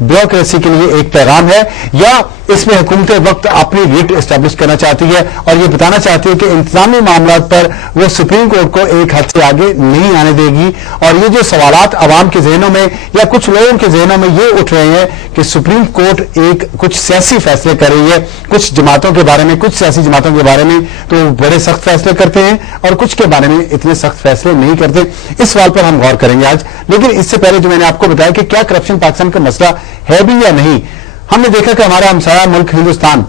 Bureaucracy کے لیے ایک پیغام ہے، یا اس میں حکومت وقت اپنی ریٹ اسٹیبلش کرنا چاہتی ہے اور یہ بتانا چاہتی ہے کہ انتظامی معاملات پر وہ سپریم کورٹ کو ایک حد سے آگے نہیں آنے دے گی؟ اور یہ جو سوالات عوام کے ذہنوں میں یا کچھ لوگوں کے ذہنوں میں یہ اٹھ رہے ہیں کہ سپریم کورٹ ایک کچھ سیاسی فیصلے کر رہی ہے کچھ جماعتوں کے بارے میں، کچھ سیاسی جماعتوں کے بارے میں تو بڑے سخت فیصلے کرتے ہیں اور کچھ کے بارے میں اتنے سخت فیصلے نہیں کرتے، اس سوال پر ہم غور کریں گے آج۔ لیکن اس سے پہلے جو میں نے آپ کو بتایا کہ کیا کرپشن پاکستان کا مسئلہ ہے بھی یا نہیں، ہم نے دیکھا کہ ہمارا ہمسایہ ملک ہندوستان،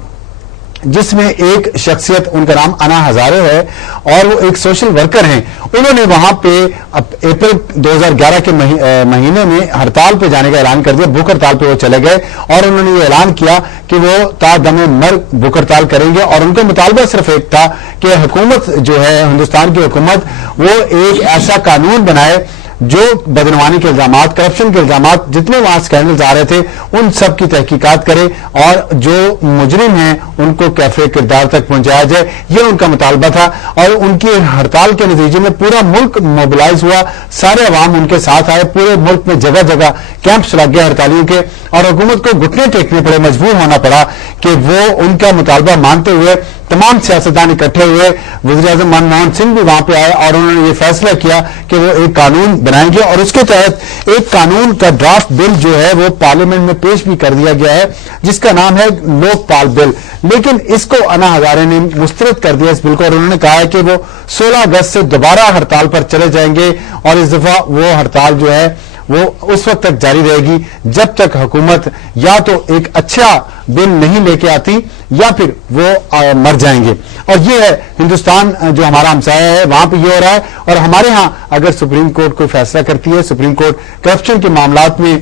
جس میں ایک شخصیت، ان کا نام انا ہزارے ہے اور وہ ایک سوشل ورکر ہیں، انہوں نے وہاں پہ اپریل 2011 کے مہینے میں ہڑتال پہ جانے کا اعلان کر دیا، بھوک ہڑتال پہ وہ چلے گئے اور انہوں نے یہ اعلان کیا کہ وہ تا دم مرگ بھوک ہڑتال کریں گے، اور ان کا مطالبہ صرف ایک تھا کہ حکومت جو ہے ہندوستان کی حکومت وہ ایک ایسا قانون بنائے جو بدعنوانی کے الزامات، کرپشن کے الزامات، جتنے وہاں سکینڈلز آ رہے تھے ان سب کی تحقیقات کرے اور جو مجرم ہیں ان کو کیفے کردار تک پہنچایا جائے، یہ ان کا مطالبہ تھا۔ اور ان کی ہڑتال کے نتیجے میں پورا ملک موبلائز ہوا، سارے عوام ان کے ساتھ آئے، پورے ملک میں جگہ جگہ کیمپس لگ گئے ہڑتالیوں کے، اور حکومت کو گھٹنے ٹیکنے پڑے، مجبور ہونا پڑا کہ وہ ان کا مطالبہ مانتے ہوئے تمام سیاستدان اکٹھے ہوئے، وزیر اعظم منموہن سنگھ بھی وہاں پہ آئے اور انہوں نے یہ فیصلہ کیا کہ وہ ایک قانون بنائیں گے، اور اس کے تحت ایک قانون کا ڈرافٹ بل جو ہے وہ پارلیمنٹ میں پیش بھی کر دیا گیا ہے جس کا نام ہے لوک پال بل۔ لیکن اس کو انا ہزارے نے مسترد کر دیا اس بل کو، اور انہوں نے کہا ہے کہ وہ 16 اگست سے دوبارہ ہڑتال پر چلے جائیں گے، اور اس دفعہ وہ ہڑتال جو ہے وہ اس وقت تک جاری رہے گی جب تک حکومت یا تو ایک اچھا بل نہیں لے کے آتی یا پھر وہ مر جائیں گے۔ اور یہ ہے ہندوستان جو ہمارا ہمسایہ ہے، وہاں پہ یہ ہو رہا ہے، اور ہمارے ہاں اگر سپریم کورٹ کوئی فیصلہ کرتی ہے، سپریم کورٹ کرپشن کے معاملات میں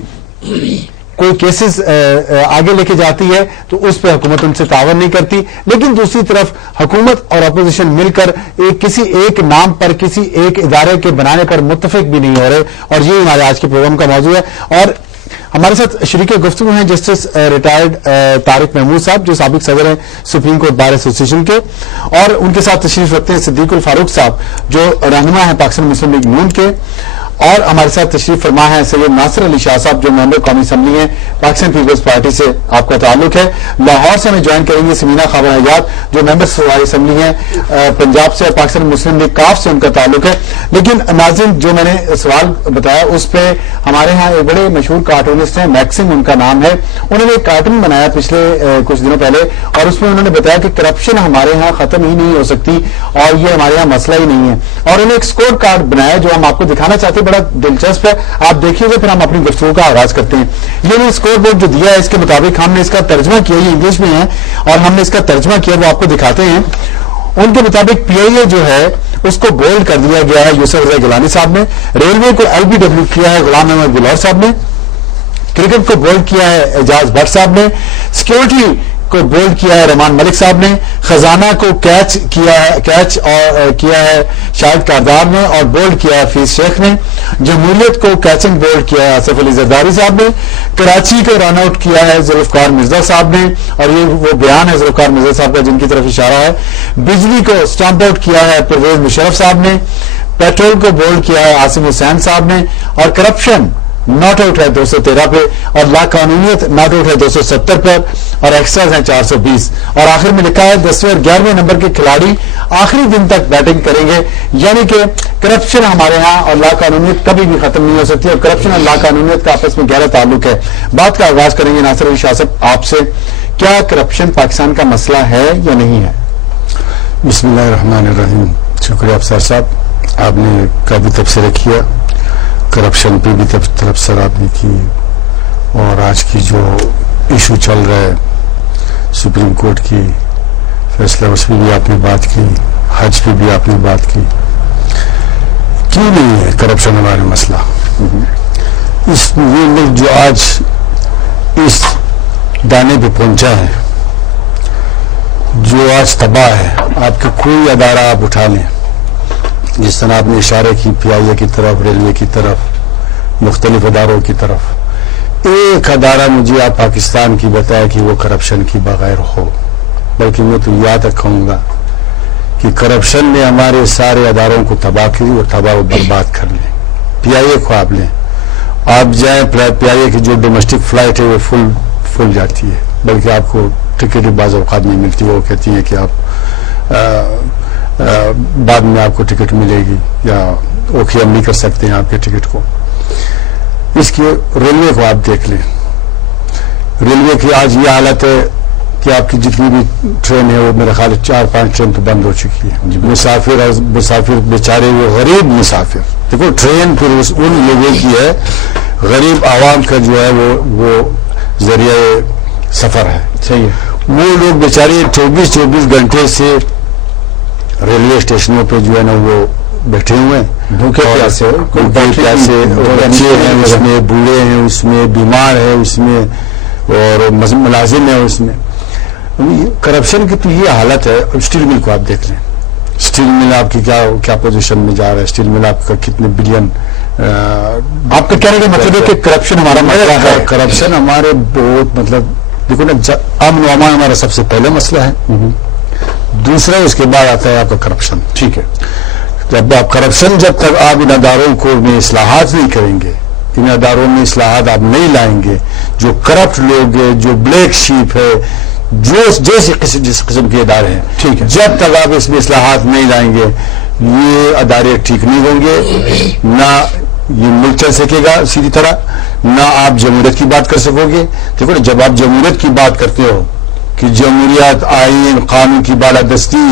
کوئی کیسز آگے لے کے جاتی ہے تو اس پہ حکومت ان سے تعاون نہیں کرتی، لیکن دوسری طرف حکومت اور اپوزیشن مل کر کسی ایک نام پر، کسی ایک ادارے کے بنانے پر متفق بھی نہیں ہو رہے، اور یہ ہمارے آج کے پروگرام کا موضوع ہے۔ اور ہمارے ساتھ شریک گفتگو ہیں جسٹس ریٹائرڈ طارق محمود صاحب، جو سابق صدر ہیں سپریم کورٹ بار ایسوسیشن کے، اور ان کے ساتھ تشریف رکھتے ہیں صدیق الفاروق صاحب جو رہنما ہیں پاکستان مسلم لیگ نون کے، اور ہمارے ساتھ تشریف فرما ہے سید ناصر علی شاہ صاحب جو ممبر قومی اسمبلی ہیں پاکستان پیپلز پارٹی سے آپ کا تعلق ہے۔ لاہور سے ہمیں جوائن کریں گے سمینا خاور حیات جو ممبر صوبائی اسمبلی ہیں پنجاب سے، پاکستان مسلم لیگ کاف سے ان کا تعلق ہے۔ لیکن ناظرین، جو میں نے سوال بتایا اس پہ ہمارے ہاں ایک بڑے مشہور کارٹونسٹ ہیں، میکسم ان کا نام ہے، انہوں نے ایک کارٹون بنایا پچھلے کچھ دنوں پہلے، اور اس میں انہوں نے بتایا کہ کرپشن ہمارے ہاں ختم ہی نہیں ہو سکتی اور یہ ہمارے ہاں مسئلہ ہی نہیں ہے، اور انہوں نے ایک اسکور کارڈ بنایا جو ہم آپ کو دکھانا چاہتے ہیں، بڑا دلچسپ ہے، آپ دیکھیے گا، پھر ہم اپنی گفتگو کا آغاز کرتے ہیں۔ یہ نے اسکور بورڈ جو دیا ہے اس کے مطابق ہم نے اس کا ترجمہ کیا، یہ انگلش میں ہے اور ہم نے اس کا ترجمہ کیا، وہ آپ کو دکھاتے ہیں۔ ان کے مطابق پی آئی اے جو ہے اس کو بولڈ کر دیا گیا ہے یوسف رضا گیلانی صاحب نے، ریلوے کو ایل بی ڈبلیو کیا ہے غلام احمد گلور صاحب نے، کرکٹ کو بولڈ کیا ہے اعجاز بٹ صاحب نے، سیکیورٹی کو بولڈ کیا ہے رحمان ملک صاحب نے، خزانہ کو کیچ کیا ہے شاہد کاردار نے اور بولڈ کیا ہے حفیظ شیخ نے، جمہوریت کو کیچنگ بولڈ کیا ہے آصف علی زرداری صاحب نے، کراچی کو رن آؤٹ کیا ہے ذوالفقار مرزا صاحب نے، اور یہ وہ بیان ہے ذوالفقار مرزا صاحب کا جن کی طرف اشارہ ہے، بجلی کو اسٹمپ آؤٹ کیا ہے پرویز مشرف صاحب نے، پیٹرول کو بولڈ کیا ہے عاصم حسین صاحب نے، اور کرپشن ناٹ آؤٹ ہے 213 پہ، اور لا قانونیت ناٹ آؤٹ ہے 270 پر، اور ایکسٹراز ہیں 420، اور آخر میں لکھا ہے 10ویں اور 11ویں نمبر کے کھلاڑی آخری دن تک بیٹنگ کریں گے، یعنی کہ کرپشن ہمارے ہاں اور لا قانونیت کبھی بھی ختم نہیں ہو سکتی، اور کرپشن اور لا قانونیت کا آپس میں گہرا تعلق ہے۔ بات کا آغاز کریں گے ناصر علی شاہ صاحب آپ سے، کیا کرپشن پاکستان کا مسئلہ ہے یا نہیں ہے؟ بسم اللہ الرحمن الرحیم۔ شکریہ افسر صاحب، آپ نے کافی تبصرہ کیا، کرپشن پہ بھی تبصرہ آپ نے کی، اور آج کی جو ایشو چل رہا ہے سپریم کورٹ کی فیصلہ اس پہ بھی آپ نے بات کی، حج پہ بھی آپ نے بات کی۔ کیوں نہیں ہے کرپشن ہمارا مسئلہ؟ یہ ملک جو آج اس دانے پہ پہنچا ہے، جو آج تباہ ہے، آپ کے کوئی ادارہ آپ اٹھا لیں، جس طرح آپ نے اشارے کی پی آئی اے کی طرف، ریلوے کی طرف، مختلف اداروں کی طرف، ایک ادارہ مجھے آپ پاکستان کی بتائے کہ وہ کرپشن کی بغیر ہو، بلکہ میں تو یاد رکھوں گا کہ کرپشن نے ہمارے سارے اداروں کو تباہ کی اور تباہ و برباد کر لیں۔ پی آئی اے کو آپ لیں، آپ جائیں پیارے کی جو ڈومیسٹک فلائٹ ہے وہ فل جاتی ہے، بلکہ آپ کو ٹکٹ بعض اوقات نہیں ملتی، وہ کہتی ہیں کہ آپ بعد میں آپ کو ٹکٹ ملے گی یا اوکے ہم نہیں کر سکتے ہیں آپ کے ٹکٹ کو۔ اس کے ریلوے کو آپ دیکھ لیں، ریلوے کی آج یہ حالت ہے کہ آپ کی جتنی بھی ٹرین ہے وہ میرے خیال 4-5 ٹرین تو بند ہو چکی ہے۔ مسافر بیچارے وہ غریب مسافر، دیکھو ٹرین پھر ان لوگوں کی ہے، غریب عوام کا جو ہے وہ ذریعہ سفر ہے، صحیح ہے۔ وہ لوگ بیچارے 24 گھنٹے سے ریلوے اسٹیشنوں پہ جو ہے نا وہ بیٹھے ہوئے ہیں، بھوکے پیاسے، بچے ہیں اس میں، بوڑھے ہیں اس میں، بیمار ہے اس میں، اور ملازم ہے اس میں۔ کرپشن کی تو یہ حالت ہے۔ اسٹیل مل کو آپ دیکھ لیں، اسٹیل مل آپ کی کیا پوزیشن میں جا رہا ہے، اسٹیل مل آپ کا کتنے بلین، آپ کا کہنے کا مطلب ہے کہ کرپشن ہمارا مسئلہ ہے؟ کرپشن ہمارے بہت مطلب دیکھو نا، امن و امان ہمارا سب سے پہلا مسئلہ ہے، دوسرا اس کے بعد آتا ہے آپ کا کرپشن۔ ٹھیک ہے، جب آپ کرپشن، جب تک آپ ان اداروں کو میں اصلاحات نہیں کریں گے، ان اداروں میں اصلاحات آپ نہیں لائیں گے، جو کرپٹ لوگ ہیں، جو بلیک شیپ ہے، جو جس قسم کے ادارے ہیں، ٹھیک ہے، جب تک آپ اس میں اصلاحات نہیں لائیں گے یہ ادارے ٹھیک نہیں ہوں گے، نہ یہ ملک چل سکے گا سیدھی طرح، نہ آپ جمہوریت کی بات کر سکو گے۔ دیکھو نا، جب آپ جمہوریت کی بات کرتے ہو کہ جمہوریت، آئین، قانون کی بالادستی،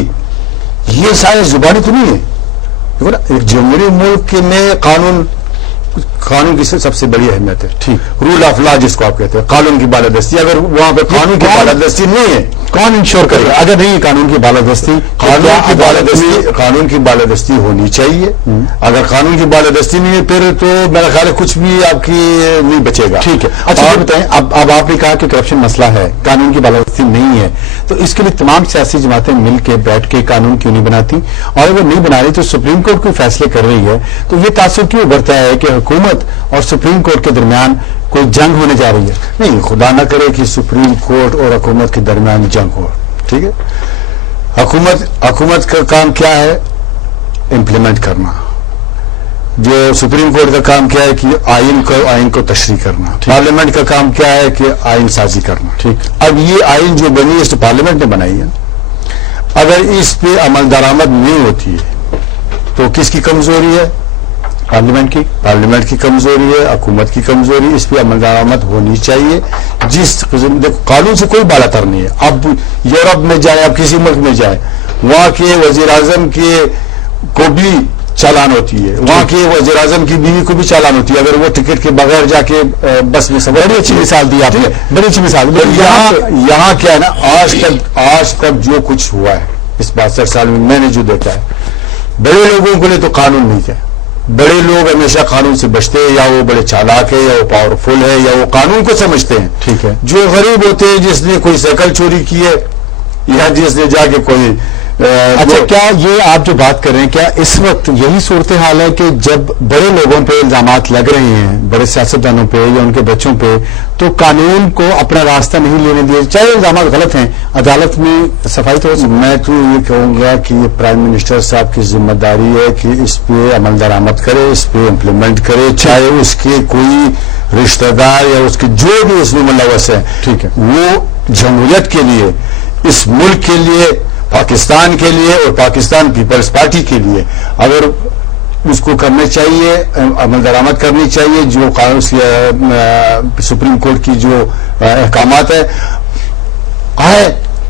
یہ سارے زبانی تو نہیں ہے۔ دیکھو نا، ایک جمہوری ملک میں قانون کی سب سے بڑی اہمیت ہے، ٹھیک، رول آف لا جس کو آپ کہتے ہیں، قانون کی بالادستی۔ اگر وہاں پہ قانون کی بالادستی نہیں ہے، کون انشور کرے گا؟ اگر نہیں قانون کی بالادستی، قانون کی بالادستی ہونی چاہیے۔ اگر قانون کی بالادستی نہیں ہے پھر تو میرا خیال ہے کچھ بھی آپ کی نہیں بچے گا۔ ٹھیک ہے، اچھا یہ بتائیں، اب آپ نے کہا کہ کرپشن مسئلہ ہے، قانون کی بالادستی نہیں ہے، تو اس کے لیے تمام سیاسی جماعتیں مل کے بیٹھ کے قانون کیوں نہیں بناتی؟ اور اگر نہیں بنا رہی تو سپریم کورٹ کوئی فیصلے کر رہی ہے، تو یہ تاثر کیوں ابھرتا ہے کہ حکومت اور سپریم کورٹ کے درمیان کوئی جنگ ہونے جا رہی ہے؟ نہیں، خدا نہ کرے کہ سپریم کورٹ اور حکومت کے درمیان جنگ ہو، ٹھیک ہے۔ حکومت کا کام کیا ہے؟ امپلیمنٹ کرنا۔ جو سپریم کورٹ کا کام کیا ہے کہ آئین کو تشریح کرنا۔ پارلیمنٹ کا کام کیا ہے کہ آئین سازی کرنا۔ ٹھیک، اب یہ آئین جو بنی ہے اس پارلیمنٹ نے بنائی ہے، اگر اس پہ عمل درآمد نہیں ہوتی ہے تو کس کی کمزوری ہے؟ پارلیمنٹ کی کمزوری ہے، حکومت کی کمزوری۔ اس پہ عمل درآمد ہونی چاہیے۔ جس قسم قانون سے کوئی بالا تر نہیں ہے۔ اب یورپ میں جائے، اب کسی ملک میں جائے، وہاں کے وزیر اعظم کو بھی چالان ہوتی ہے، وہاں کے وزیر اعظم کی بیوی کو بھی چالان ہوتی ہے اگر وہ ٹکٹ کے بغیر جا کے بس میں سفر۔ بڑی اچھی مثال دی آپ نے، بڑی اچھی مثال۔ یہاں کیا ہے نا، آج تک جو کچھ ہوا ہے اس 62 سال میں نے جو دیکھا ہے، بڑے لوگوں کے لیے تو قانون نہیں ہے۔ بڑے لوگ ہمیشہ قانون سے بچتے ہیں، یا وہ بڑے چالاک ہے، یا وہ پاورفل ہے، یا وہ قانون کو سمجھتے ہیں، ٹھیک ہے۔ جو غریب ہوتے ہیں، جس نے کوئی سائیکل چوری کی ہے یا جس نے جا کے کوئی اچھا، کیا یہ آپ جو بات کر رہے ہیں، کیا اس وقت یہی صورتحال ہے کہ جب بڑے لوگوں پہ الزامات لگ رہے ہیں، بڑے سیاستدانوں پہ یا ان کے بچوں پہ، تو قانون کو اپنا راستہ نہیں لینے دیا، چاہے الزامات غلط ہیں، عدالت میں صفائی تو؟ میں تو یہ کہوں گا کہ یہ پرائم منسٹر صاحب کی ذمہ داری ہے کہ اس پہ عمل درآمد کرے، اس پہ امپلیمنٹ کرے، چاہے اس کے کوئی رشتہ دار یا اس کے جو بھی اس میں ملوث ہے، ٹھیک ہے، وہ جمہوریت کے لیے، اس ملک کے لیے، پاکستان کے لیے اور پاکستان پیپلز پارٹی کے لیے اگر اس کو کرنا چاہیے، عمل درآمد کرنی چاہیے، جو قانون سپریم کورٹ کی جو احکامات ہے،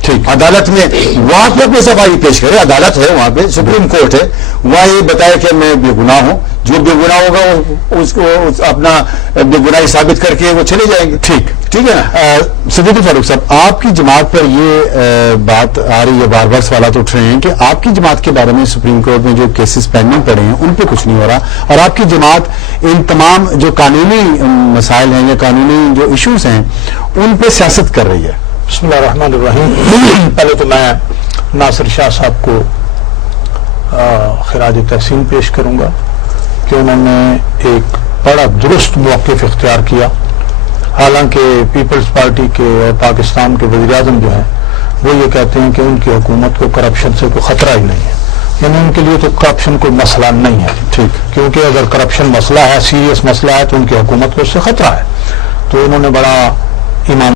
ٹھیک، عدالت میں وہاں پہ اپنی صفائی پیش کرے۔ عدالت ہے وہاں پہ، سپریم کورٹ ہے، وہاں یہ بتائے کہ میں بے گناہ ہوں، جو بے گناہ ہوگا اس کو اپنا بے گناہی ثابت کر کے وہ چلے جائیں گے۔ ٹھیک ہے نا۔ صدیق فاروق صاحب، آپ کی جماعت پر یہ بات آ رہی ہے، بار بار سوالات اٹھ رہے ہیں کہ آپ کی جماعت کے بارے میں سپریم کورٹ میں جو کیسز پینڈنگ پڑے ہیں ان پہ کچھ نہیں ہو رہا، اور آپ کی جماعت ان تمام جو قانونی مسائل ہیں یا قانونی جو ایشوز ہیں ان پہ سیاست کر رہی ہے۔ بسم اللہ الرحمن الرحیم۔ پہلے تو میں ناصر شاہ صاحب کو خراج تحسین پیش کروں گا کہ انہوں نے ایک بڑا درست موقف اختیار کیا۔ حالانکہ پیپلز پارٹی کے اور پاکستان کے وزیر اعظم جو ہیں وہ یہ کہتے ہیں کہ ان کی حکومت کو کرپشن سے کوئی خطرہ ہی نہیں ہے، یعنی ان کے لیے تو کرپشن کوئی مسئلہ نہیں ہے. ٹھیک. کیونکہ اگر کرپشن مسئلہ ہے، سیریس مسئلہ ہے، تو ان کی حکومت کو اس سے خطرہ ہے. تو انہوں نے بڑا ایمان